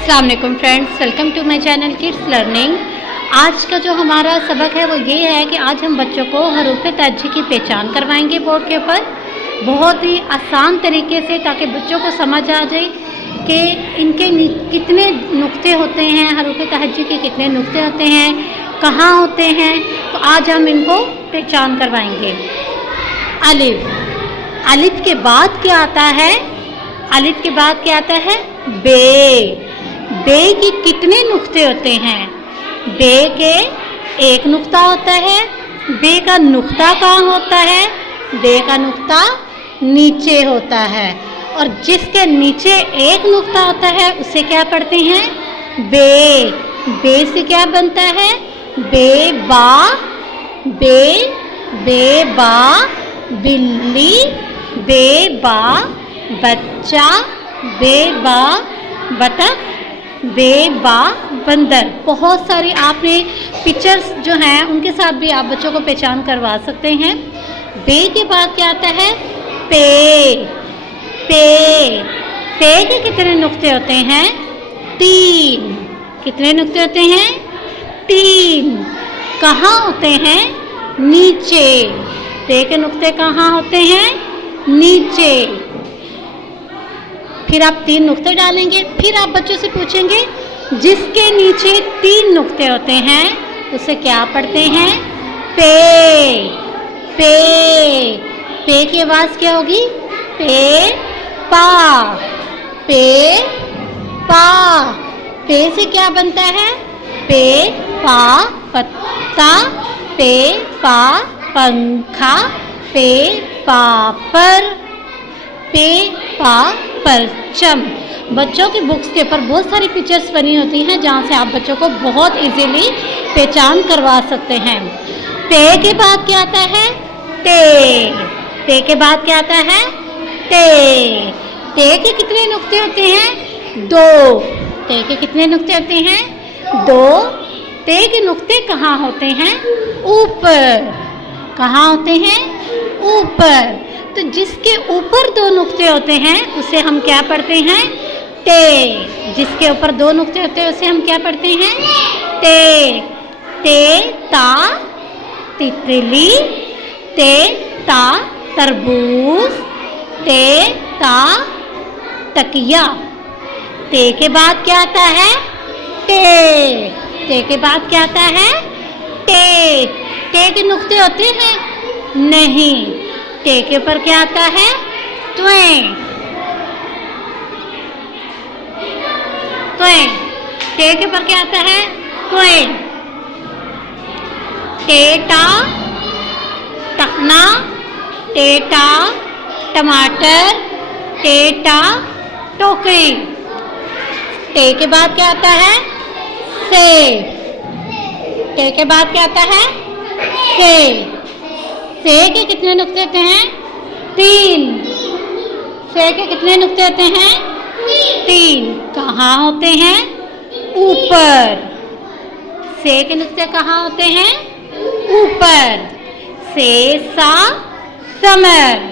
अस्सलाम वालेकुम friends, welcome to my channel kids learning. आज का जो हमारा सबक है वो ये है कि आज हम बच्चों को हरूफ तहज्जी की पहचान करवाएंगे बोर्ड के ऊपर बहुत ही आसान तरीके से, ताकि बच्चों को समझ आ जाए कि इनके कितने नुक्ते होते हैं, हरूफ तहज्जी के कितने नुक्ते होते हैं, कहाँ होते हैं। तो आज हम इनको पहचान करवाएंगे। अलिफ, अलिफ के बाद क्या आता है? अलिफ के बाद क्या आता है? बे। बे के कितने नुक्ते होते हैं? बे के एक नुक्ता होता है। बे का नुक्ता कहाँ होता है? बे का नुक्ता नीचे होता है, और जिसके नीचे एक नुक्ता होता है उसे क्या पढ़ते हैं? बे। बे से क्या बनता है? बे बा, बे बे बा बिल्ली, बे बा बच्चा, बे बा बतख, बे बा बंदर। बहुत सारी आपने पिक्चर्स जो हैं उनके साथ भी आप बच्चों को पहचान करवा सकते हैं। बे के बाद क्या आता है? पे। पे, पे के कितने नुक्ते होते हैं? 3। कितने नुक्ते होते हैं? 3। कहाँ होते हैं? नीचे। पे के नुक्ते कहाँ होते हैं? नीचे। फिर आप 3 नुक्ते डालेंगे। फिर आप बच्चों से पूछेंगे जिसके नीचे 3 नुक्ते होते हैं उसे क्या पढ़ते हैं? पे। पे, पे की आवाज़ क्या होगी? पे पा, पे पा। पे से क्या बनता है? पे पा पत्ता, पे पा पंखा, पे पा पर, पे पा परचम। बच्चों की बुक्स के ऊपर बहुत सारी पिक्चर्स बनी होती हैं जहाँ से आप बच्चों को बहुत इजीली पहचान करवा सकते हैं। पे के बाद क्या आता है? ते। ते के बाद क्या आता है? ते। ते के कितने नुक्ते होते हैं? 2। ते के कितने नुक्ते होते हैं? 2। ते के नुक्ते कहाँ होते हैं? ऊपर। कहाँ होते हैं? ऊपर। तो जिसके ऊपर 2 नुक्ते होते हैं उसे हम क्या पढ़ते हैं? ते। जिसके ऊपर 2 नुक्ते होते हैं उसे हम क्या पढ़ते हैं? ते। ते ता तितली, ते ता तरबूज, ते ता तकिया। ते के बाद क्या आता है? टे। ते के बाद क्या आता है? टे। टे के नुक्ते होते हैं? नहीं। टे के ऊपर क्या आता है? त्वें। त्वें। टे के ऊपर क्या आता है? त्वें। टेटा टखना, टेटा टमाटर, टेटा टोकरी। टे के बाद क्या आता है? से। टे के बाद क्या आता है? से। से के कितने नुक्ते होते हैं? 3। से के कितने नुक्ते होते हैं? 3। कहाँ होते हैं? ऊपर। से के नुक्ते कहाँ होते हैं? ऊपर। से सा समर,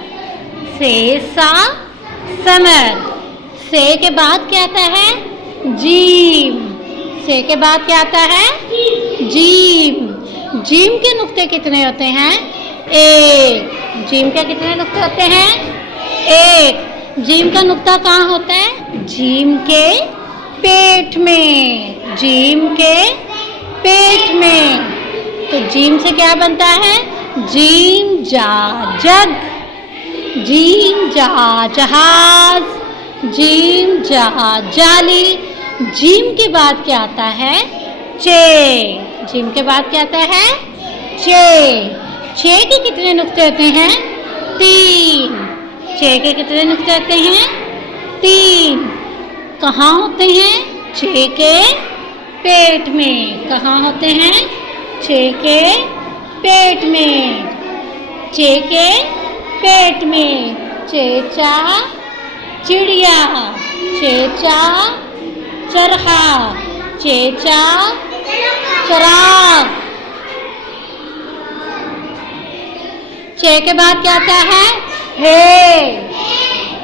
से सा समर। से के बाद क्या आता है? जीम। से के बाद क्या आता है? जीम। जीम के नुक्ते कितने होते हैं? 1। जीम के कितने नुक्ते होते हैं? 1। जीम का नुक्ता कहाँ होता है? जीम के पेट में। जीम के पेट में। तो जीम से क्या बनता है? जीम जा जग, जीम जा जहाज, जीम जा जाली। जीम के बाद क्या आता है? चे। जीम के बाद क्या आता है? चे। चे के कितने नुक्ते होते हैं? 3। चे के कितने नुक्ते होते हैं? 3। कहाँ होते हैं? चे के पेट में। कहाँ होते हैं? चे के पेट में। चे के पेट में। चेचा चिड़िया, चेचा चरखा, चेचा चराग। चे के बाद क्या आता है? हे।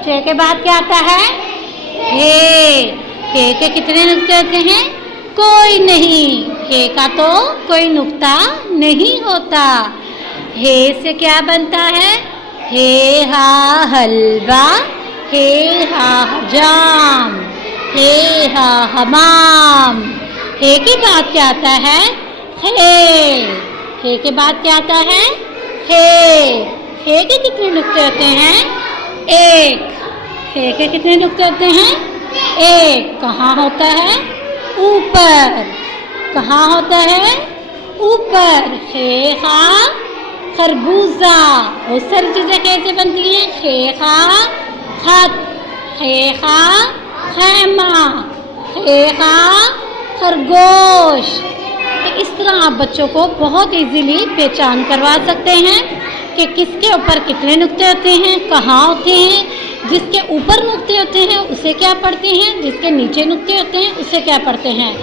चे के बाद क्या आता है? हे। हे के कितने नुक्ते होते हैं? कोई नहीं। हे का तो कोई नुक्ता नहीं होता। हे से क्या बनता है? हे हा हलवा, हे हा हजाम, हे हा हमाम। हे के बाद क्या आता है? हे के बाद क्या आता है? हे के कितने नुक्ते होते हैं? एक। हे के कितने नुक्ते होते हैं? एक। कहाँ होता है? ऊपर। कहाँ होता है? ऊपर। हे हा खरबूजा। बहुत सारी चीजें कैसे बनती हैं? हे हा खत, हे हा खैमा, हे हा खरगोश। तो इस तरह आप बच्चों को बहुत इजीली पहचान करवा सकते हैं कि किसके ऊपर कितने नुक्ते होते हैं, कहाँ होते हैं। जिसके ऊपर नुक्ते होते हैं उसे क्या पढ़ते हैं, जिसके नीचे नुक्ते होते हैं उसे क्या पढ़ते हैं।